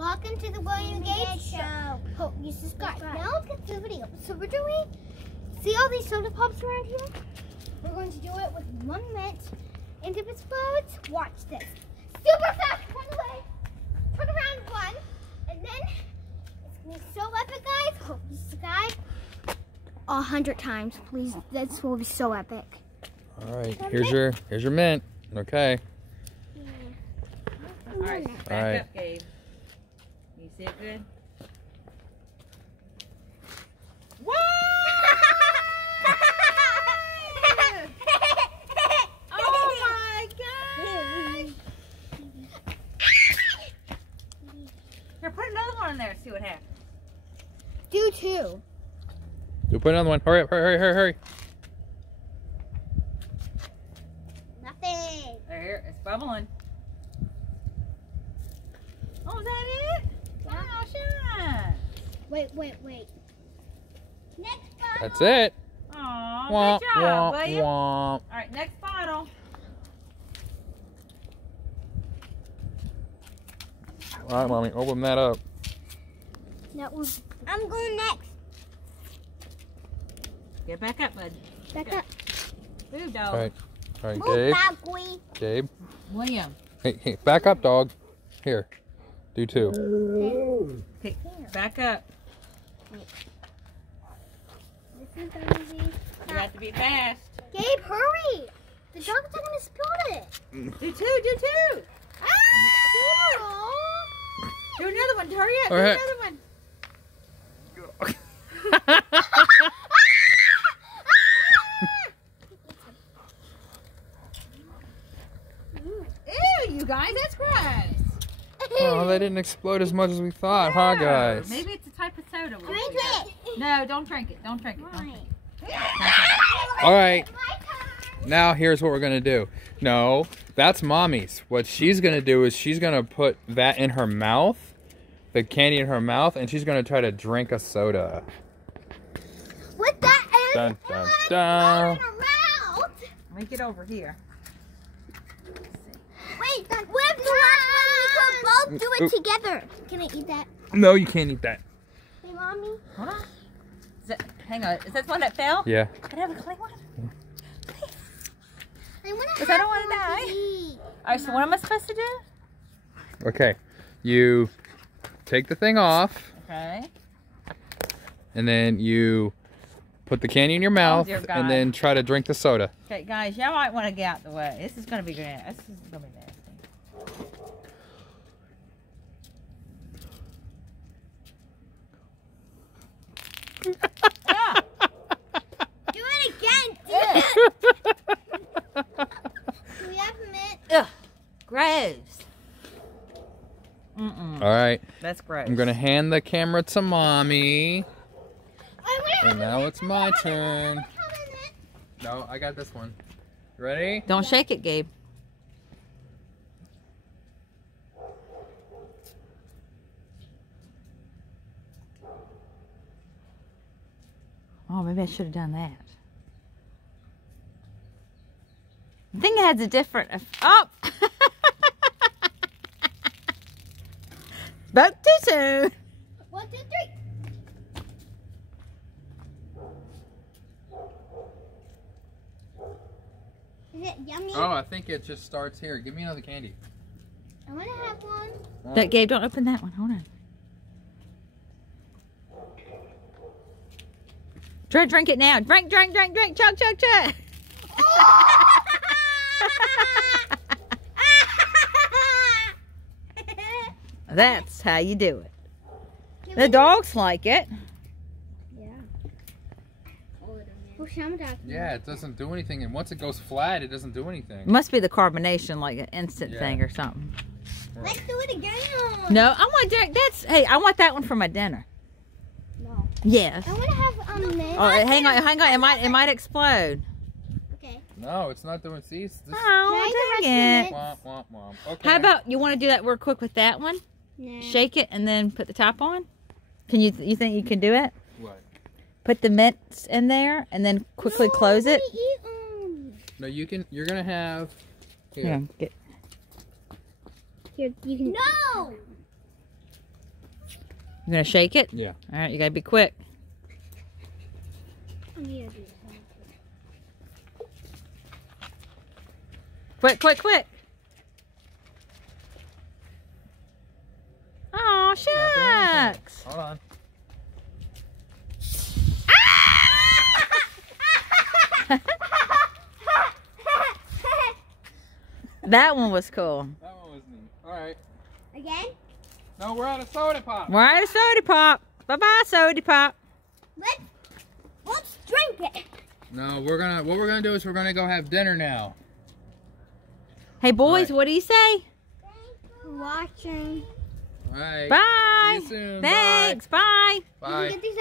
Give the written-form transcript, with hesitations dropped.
Welcome to the William Gabe Show. Hope you subscribe. Now let's get to the video. So we're doing, see all these soda pops around here? We're going to do it with 1 mint. And if it explodes, watch this. Super fast, run away. Turn around 1. And then, it's going to be so epic, guys. Hope you subscribe 100 times, please. This will be so epic. All right, here's your mint. Okay. Yeah. All right, back up, Gabe. You see it good? What? Oh my God! Here, put another one in there. See what happens. Do 2. Put another one. Hurry up! Hurry! Nothing. There, it's bubbling. Oh, is that it? Wow, shucks. Wait. Next bottle. That's it. Aw, Womp, good job, womp, William. womp. All right, next bottle. All right, mommy, open that up. That one. I'm going next. Get back up, bud. Back up. Move, dog. All right, Move Gabe. back, boy. Gabe. William. Hey, back up, dog. Here, do 2. Okay, back up. This is gonna be. You have to be fast. Gabe, hurry! The dog's not gonna spill it. Do 2, do 2. Ah! Do another one. Hurry up. All Do right. another one. Ew, you guys, that's gross. Oh, they didn't explode as much as we thought, huh, guys? Maybe it's a type of soda. Drink it. No, don't drink it. Don't drink it. Don't drink it. All right. Now here's what we're gonna do. No, that's mommy's. What she's gonna do is she's gonna put that in her mouth, the candy in her mouth, and she's gonna try to drink a soda. With that Dun, dun, dun. in her mouth. Let me get over here. Wait, what if the last one we could both do it together? Can I eat that? No, you can't eat that. Hey, Mommy. Hold on. Hang on. Is that the one that fell? Yeah. Can I have a clean one? I want to Because I don't want to die. All right, so what am I supposed to do? Okay. You take the thing off, Okay. and then you put the candy in your mouth, dear God. and then try to drink the soda. Okay, guys, y'all might want to get out the way. This is going to be good. This is going to be nasty. Ah, Do it again. Do we have a mint? ugh, gross. All right. That's gross. I'm gonna hand the camera to mommy, I and now it's my turn. have a mint. No, I got this one. Ready? Don't shake it, Gabe. Oh, maybe I should have done that. I think it has a different... Oh! Spoke too soon. 1, 2, 3. Is it yummy? Oh, I think it just starts here. Give me another candy. I want to have one. Gabe, don't open that one. Hold on. Try to drink it now. Drink. Chug. That's how you do it. The dogs like it. Yeah. Oh, Shamrock. Yeah, it doesn't do anything, and once it goes flat, it doesn't do anything. Must be the carbonation, like an instant Yeah. thing or something. Let's do it again. No, I want to drink. Hey, I want that one for my dinner. No. Yes. I want to have mint. Oh, hang on. It might explode. Okay. No, it's not doing. See, it's just Oh, dang it. womp, womp, womp. Okay. How about you want to do that real quick with that one? No. Shake it and then put the top on. Can you think you can do it? what? Put the mints in there and then quickly close it. No, you can. You're gonna have. Here, get. Here, you can. No. You gonna shake it? Yeah. All right, you gotta be quick. Quick, quick, quick. Oh, shucks. Hold on. That one was cool. That one was neat. All right. Again? No, we're out of soda pop. We're out of soda pop. Bye-bye, soda pop. Let's drink it. No, what we're gonna do is we're gonna go have dinner now. Hey, boys, All right. what do you say? Thanks for watching. All right. Bye. See you soon. Thanks. Bye. Bye. Get these